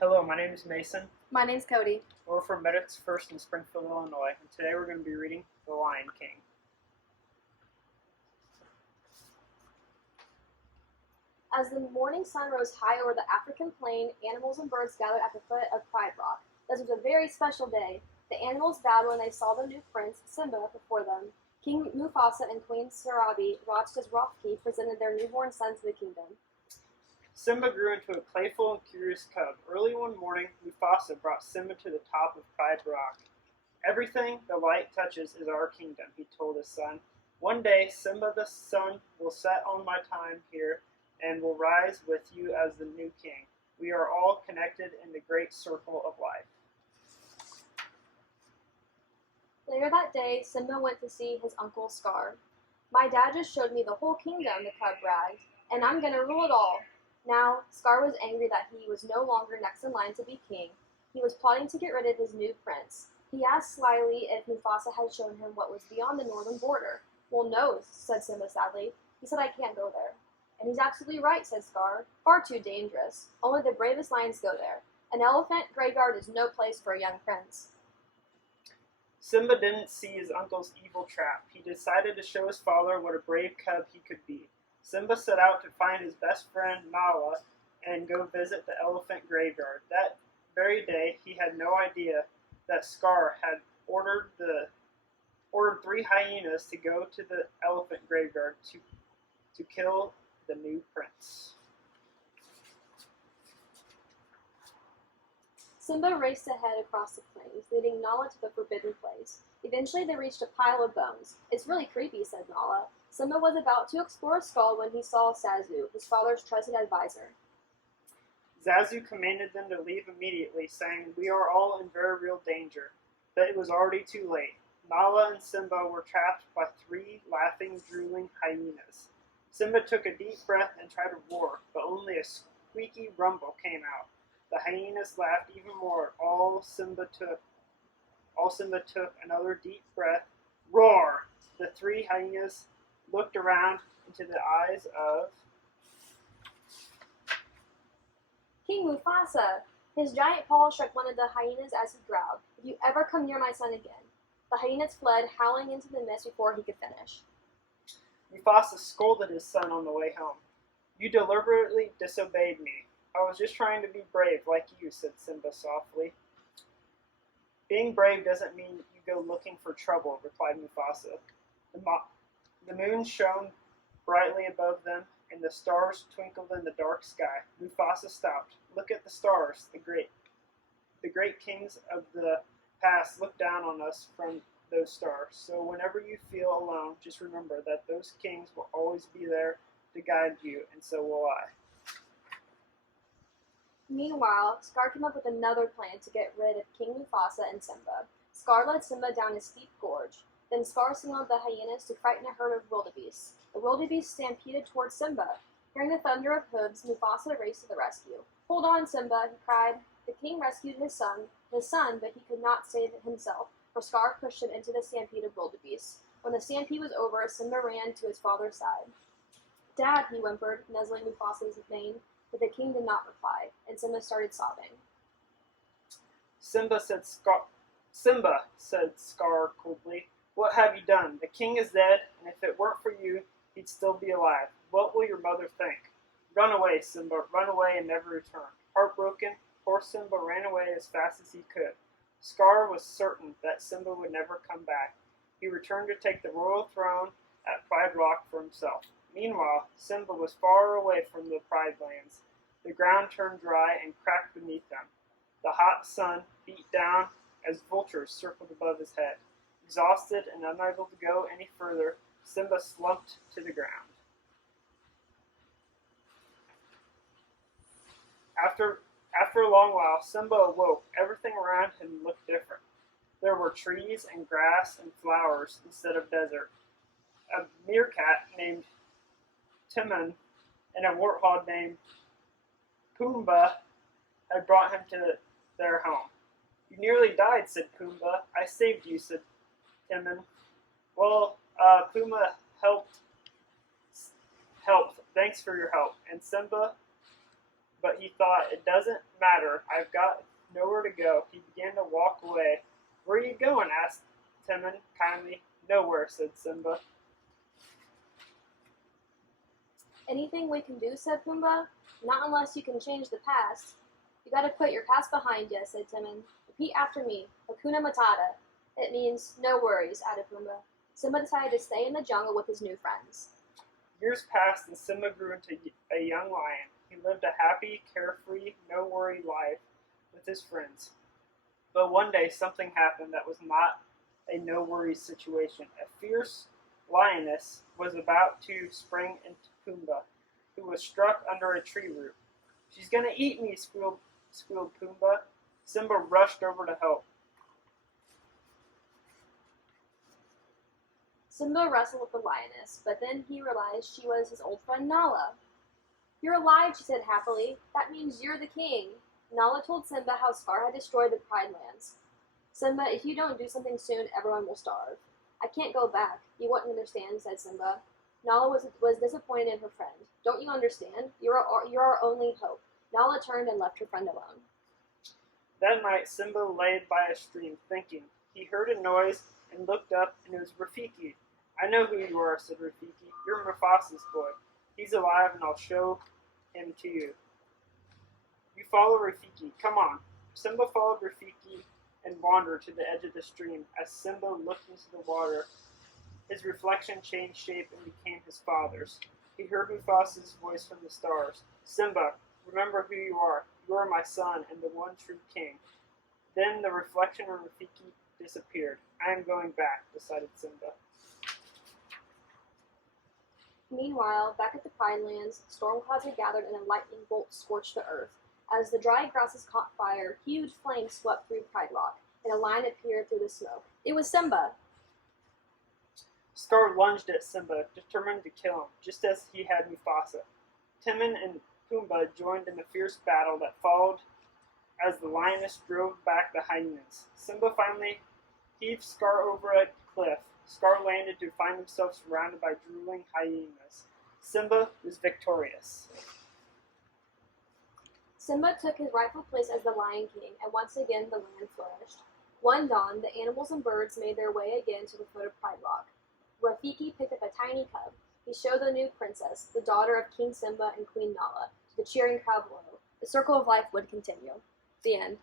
Hello, my name is Mason. My name's Cody. We're from Meadows First in Springfield, Illinois, and today we're going to be reading The Lion King. As the morning sun rose high over the African plain, animals and birds gathered at the foot of Pride Rock. This was a very special day. The animals bowed when they saw the new prince, Simba, before them. King Mufasa and Queen Sarabi, watched as Rothki presented their newborn son to the kingdom. Simba grew into a playful and curious cub. Early one morning, Mufasa brought Simba to the top of Pride Rock. Everything the light touches is our kingdom, he told his son. One day, Simba the sun will set on my time here and will rise with you as the new king. We are all connected in the great circle of life. Later that day, Simba went to see his uncle Scar. My dad just showed me the whole kingdom, the cub bragged, and I'm gonna rule it all. Now, Scar was angry that he was no longer next in line to be king. He was plotting to get rid of his new prince. He asked slyly if Mufasa had shown him what was beyond the northern border. Well, no, said Simba sadly. He said I can't go there. And he's absolutely right, said Scar. Far too dangerous. Only the bravest lions go there. An elephant graveyard is no place for a young prince. Simba didn't see his uncle's evil trap. He decided to show his father what a brave cub he could be. Simba set out to find his best friend Nala and go visit the elephant graveyard. That very day, he had no idea that Scar had ordered 3 hyenas to go to the elephant graveyard to kill the new prince. Simba raced ahead across the plains, leading Nala to the forbidden place. Eventually, they reached a pile of bones. It's really creepy, said Nala. Simba was about to explore a skull when he saw Zazu, his father's trusted advisor. Zazu commanded them to leave immediately, saying, "We are all in very real danger." But it was already too late. Nala and Simba were trapped by 3 laughing, drooling hyenas. Simba took a deep breath and tried to roar, but only a squeaky rumble came out. The hyenas laughed even more. All Simba took another deep breath. Roar! The 3 hyenas looked around into the eyes of King Mufasa! His giant paw struck one of the hyenas as he growled, "If you ever come near my son again." The hyenas fled, howling into the mist before he could finish. Mufasa scolded his son on the way home. "You deliberately disobeyed me. I was just trying to be brave, like you," said Simba softly. "Being brave doesn't mean you go looking for trouble," replied Mufasa. The moon shone brightly above them, and the stars twinkled in the dark sky. Mufasa stopped. "Look at the stars. The great kings of the past look down on us from those stars. So whenever you feel alone, just remember that those kings will always be there to guide you, and so will I." Meanwhile, Scar came up with another plan to get rid of King Mufasa and Simba. Scar led Simba down a steep gorge. Then Scar signaled the hyenas to frighten a herd of wildebeests. The wildebeests stampeded towards Simba. Hearing the thunder of hooves, Mufasa raced to the rescue. "Hold on, Simba," he cried. The king rescued his son, but he could not save himself, for Scar pushed him into the stampede of wildebeests. When the stampede was over, Simba ran to his father's side. "Dad," he whimpered, nuzzling Mufasa's mane, but the king did not reply, and Simba started sobbing. Simba, said Scar coldly, "What have you done? The king is dead, and if it weren't for you, he'd still be alive. What will your mother think?" "Run away, Simba, run away and never return." Heartbroken, poor Simba ran away as fast as he could. Scar was certain that Simba would never come back. He returned to take the royal throne at Pride Rock for himself. Meanwhile, Simba was far away from the Pride Lands. The ground turned dry and cracked beneath them. The hot sun beat down as vultures circled above his head. Exhausted and unable to go any further, Simba slumped to the ground. After a long while, Simba awoke. Everything around him looked different. There were trees and grass and flowers instead of desert. A meerkat named Timon and a warthog named Pumbaa had brought him to their home. "You nearly died," said Pumbaa. "I saved you," said Timon. "Well, Pumbaa helped. Thanks for your help." And Simba but he thought, it doesn't matter, I've got nowhere to go. He began to walk away. Where are you going? Asked Timon kindly. Nowhere, said Simba. Anything we can do, said Pumbaa. Not unless you can change the past. You gotta put your past behind you, said Timon. Repeat after me. Hakuna Matata. It means no worries, added Pumbaa. Simba decided to stay in the jungle with his new friends. Years passed and Simba grew into a young lion. He lived a happy, carefree, no-worry life with his friends. But one day something happened that was not a no-worries situation. A fierce lioness was about to spring into Pumbaa, who was struck under a tree root. She's gonna eat me, squealed Pumbaa. Simba rushed over to help. Simba wrestled with the lioness, but then he realized she was his old friend Nala. You're alive, she said happily. That means you're the king. Nala told Simba how Scar had destroyed the Pride Lands. Simba, if you don't do something soon, everyone will starve. I can't go back. You wouldn't understand, said Simba. Nala was disappointed in her friend. Don't you understand? You're our only hope. Nala turned and left her friend alone. That night, Simba lay by a stream, thinking. He heard a noise and looked up, and it was Rafiki. I know who you are, said Rafiki. You're Mufasa's boy. He's alive, and I'll show him to you. You follow Rafiki. Come on. Simba followed Rafiki and wandered to the edge of the stream. As Simba looked into the water, his reflection changed shape and became his father's. He heard Mufasa's voice from the stars. Simba, remember who you are. You are my son and the one true king. Then the reflection of Rafiki disappeared. I am going back, decided Simba. Meanwhile, back at the Pride Lands, storm clouds had gathered and a lightning bolt scorched the earth. As the dry grasses caught fire, huge flames swept through Pride Rock, and a line appeared through the smoke. It was Simba! Scar lunged at Simba, determined to kill him, just as he had Mufasa. Timon and Pumbaa joined in the fierce battle that followed as the lioness drove back the hyenas. Simba finally heaved Scar over a cliff. Scar landed to find himself surrounded by drooling hyenas. Simba was victorious. Simba took his rightful place as the Lion King, and once again the land flourished. One dawn, the animals and birds made their way again to the foot of Pride Rock. Rafiki picked up a tiny cub. He showed the new princess, the daughter of King Simba and Queen Nala, to the cheering crowd below. The circle of life would continue. The end.